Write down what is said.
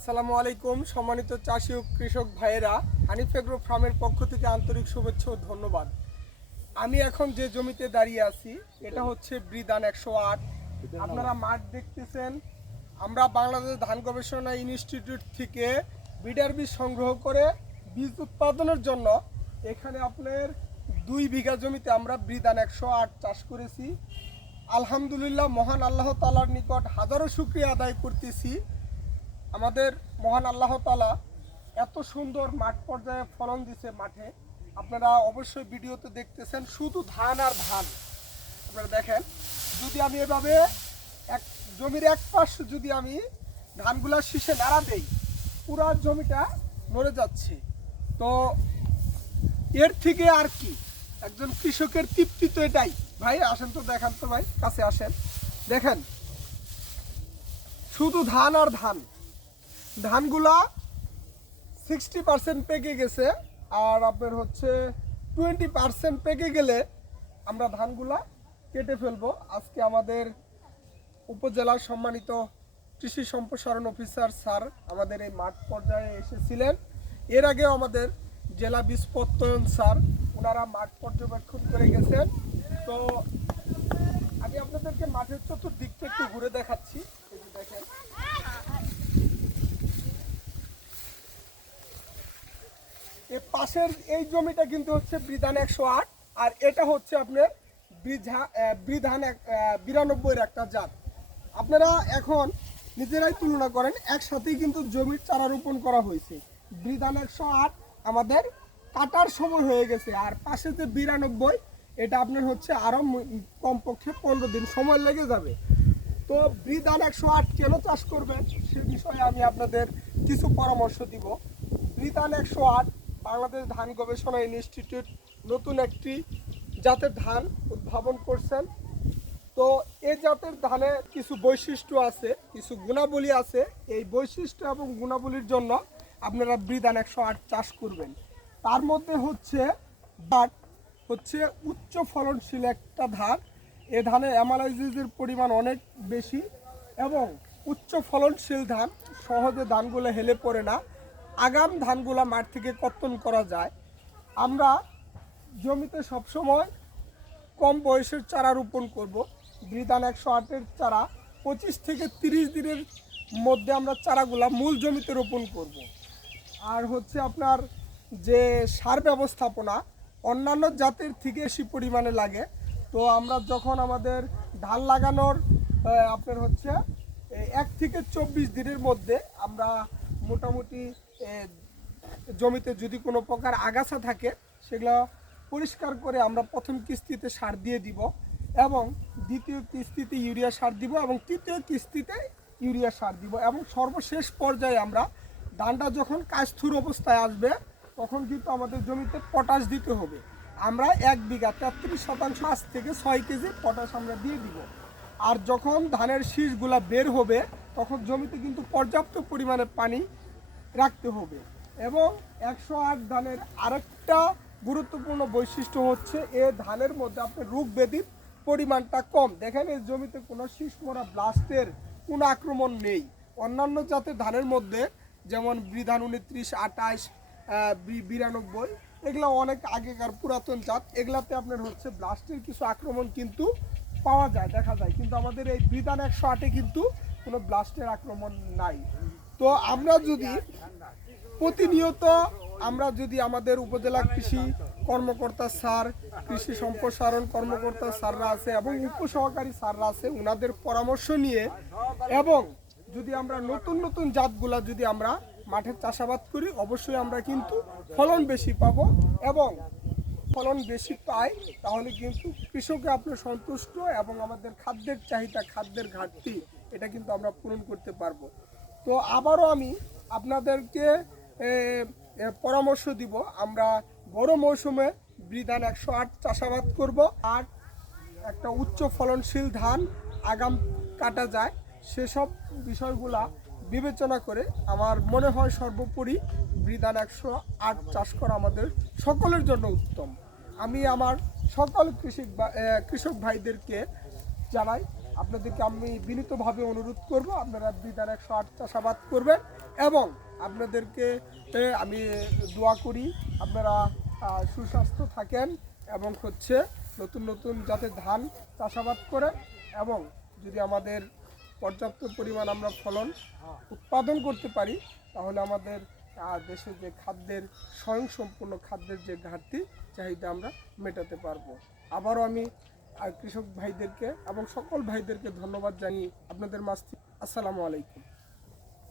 আসসালামু আলাইকুম সম্মানিত চাষি ও কৃষক ভাইয়েরা, হানিফ এগ্রো ফার্মের পক্ষ থেকে আন্তরিক শুভেচ্ছা ও ধন্যবাদ। আমি এখন যে জমিতে দাঁড়িয়ে আছি এটা হচ্ছে বৃদান 108। আপনারা মাঠ দেখতেছেন। আমরা বাংলাদেশ ধান গবেষণা ইনস্টিটিউট থেকে বিডার বীজ সংগ্রহ করে বীজ উৎপাদনের জন্য এখানে আপনার 2 বিঘা জমিতে আমরা বৃদান 108 চাষ করেছি। আলহামদুলিল্লাহ, মহান আল্লাহ তাআলার নিকট হাজারো শুকরিয়া আদায় করতেছি। আমাদের মহান আল্লাহ তাআলা এত সুন্দর মাঠ পর্যায়ে ফলন দিছে। মাঠে আপনারা অবশ্যই ভিডিওতে দেখতেছেন শুধু ধান আর ধান। আপনারা দেখেন, যদি আমি এভাবে এক জমির এক পাশ যদি আমি ধানগুলা শীষে নাড়া দেই, পুরো জমিটা নড়ে যাচ্ছে। তো এর থেকে আর কি একজন কৃষকের তৃপ্তি তো এটাই। ভাই আসেন তো, দেখান তো ভাই, কাছে আসেন, দেখেন শুধু ধান আর ধান। ধানগুলা 60% পেকে গেছে, আর আপনার হচ্ছে 20% পেকে গেলে আমরা ধানগুলা কেটে ফেলবো। আজকে আমাদের উপজেলার সম্মানিত কৃষি সম্প্রসারণ অফিসার স্যার আমাদের এই মাঠ পর্যায়ে এসেছিলেন। এর আগেও আমাদের জেলা বীজ প্রত্যয়ন স্যার ওনারা মাঠ পর্যবেক্ষণ করে গেছেন। তো আমি আপনাদেরকে মাঠের চতুর্দিকটা একটু ঘুরে দেখাচ্ছি। এই যে দেখেন, এই পাশের এই জমিটা কিন্তু হচ্ছে বৃদান 108, আর এটা হচ্ছে আপনার বৃধান 92-এর একটা জাত। আপনারা এখন নিজেরাই তুলনা করেন, একসাথেই কিন্তু জমির চারা রোপণ করা হয়েছে। বৃধান 108 আমাদের কাটার সময় হয়ে গেছে, আর পাশে যে 92 এটা আপনার হচ্ছে আরও কমপক্ষে 15 দিন সময় লেগে যাবে। তো বৃধান 108 কেন চাষ করবেন সে বিষয়ে আমি আপনাদের কিছু পরামর্শ দিব। বৃধান 108 বাংলাদেশ ধান গবেষণা ইনস্টিটিউট নতুন একটি জাতের ধান উদ্ভাবন করছেন। তো এই জাতের ধানে কিছু বৈশিষ্ট্য আছে, কিছু গুণাবলী আছে। এই বৈশিষ্ট্য এবং গুণাবলীর জন্য আপনারা বৃধান 108 চাষ করবেন। তার মধ্যে হচ্ছে উচ্চ ফলনশীল একটা ধান। এ ধানে অ্যামাইলেজের পরিমাণ অনেক বেশি এবং উচ্চ ফলনশীল ধান। সহজে ধানগুলো হেলে পড়ে না, আগাম ধানগুলা মাঠ থেকে কর্তন করা যায়। আমরা জমিতে সবসময় কম বয়সের চারা রোপণ করব। বৃধান 108-এর চারা 25 থেকে 30 দিনের মধ্যে আমরা চারাগুলা মূল জমিতে রোপণ করব। আর হচ্ছে আপনার যে সার ব্যবস্থাপনা অন্যান্য জাতের থেকে বেশি পরিমাণে লাগে। তো আমরা যখন আমাদের ধান লাগানোর আপনার হচ্ছে 1 থেকে 24 দিনের মধ্যে আমরা মোটামুটি জমিতে যদি কোনো প্রকার আগাছা থাকে সেগুলো পরিষ্কার করে আমরা প্রথম কিস্তিতে সার দিয়ে দিব, এবং দ্বিতীয় কিস্তিতে ইউরিয়া সার দিব, এবং তৃতীয় কিস্তিতে ইউরিয়া সার দিব, এবং সর্বশেষ পর্যায়ে আমরা ধানটা যখন কাজথুর অবস্থায় আসবে তখন কিন্তু আমাদের জমিতে পটাশ দিতে হবে। আমরা 1 বিঘা 33% 5 থেকে 6 কেজি পটাশ আমরা দিয়ে দিব। আর যখন ধানের শীষগুলা বের হবে তখন জমিতে কিন্তু পর্যাপ্ত পরিমাণে পানি রাখতে হবে। এবং 108 ধানের আরেকটা গুরুত্বপূর্ণ বৈশিষ্ট্য হচ্ছে এ ধানের মধ্যে আপনার রোগ ব্যাধির পরিমাণটা কম। দেখেন এই জমিতে কোনো শীষ মরা ব্লাস্টের কোনো আক্রমণ নেই। অন্যান্য জাতের ধানের মধ্যে যেমন বৃধান 29, 28, 92 এগুলো অনেক আগেকার পুরাতন জাত, এগুলাতে আপনার হচ্ছে ব্লাস্টের কিছু আক্রমণ কিন্তু পাওয়া যায়, দেখা যায়। কিন্তু আমাদের এই বৃধান 108-এ কিন্তু কোনো ব্লাস্টের আক্রমণ নাই। তো আমরা যদি প্রতিনিয়ত আমাদের উপজেলা কৃষি কর্মকর্তা স্যার, কৃষি সম্প্রসারণ কর্মকর্তা স্যাররা আছে এবং উপসহকারী স্যাররা আছে, ওনাদের পরামর্শ নিয়ে, এবং যদি আমরা নতুন নতুন জাতগুলা যদি আমরা মাঠে চাষাবাদ করি অবশ্যই আমরা কিন্তু ফলন বেশি পাবো। এবং ফলন বেশি পাই তাহলে কিন্তু কৃষকে আপনার সন্তুষ্ট, এবং আমাদের খাদ্যের চাহিদা, খাদ্যের ঘাটতি এটা কিন্তু আমরা পূরণ করতে পারবো। তো আবারও আমি আপনাদেরকে পরামর্শ দিব, আমরা বড় মৌসুমে বৃধান 108 চাষাবাদ করব। আর একটা উচ্চ ফলনশীল ধান আগাম কাটা যায় সেসব বিষয়গুলা বিবেচনা করে আমার মনে হয় সর্বোপরি বৃধান 108 চাষ করা আমাদের সকলের জন্য উত্তম। আমি আমার সকল কৃষক ভাইদেরকে জানাই আপনাদেরকে আমি বিনীতভাবে অনুরোধ করব আপনারা বিদার 108 চাষাবাদ করবেন এবং আপনাদেরকে আমি দোয়া করি আপনারা সুস্বাস্থ্য থাকেন এবং হচ্ছে নতুন নতুন যাতে ধান চাষাবাদ করে এবং যদি আমাদের পর্যাপ্ত পরিমাণ আমরা ফলন উৎপাদন করতে পারি তাহলে আমাদের দেশে যে খাদ্যের স্বয়ংসম্পূর্ণ খাদ্যের যে ঘাটতি চাহিদা আমরা মেটাতে পারবো। আবারও আমি কৃষক ভাইদেরকে এবং সকল ভাইদেরকে ধন্যবাদ জানিয়ে আপনাদের মাঝে আসসালামু আলাইকুম।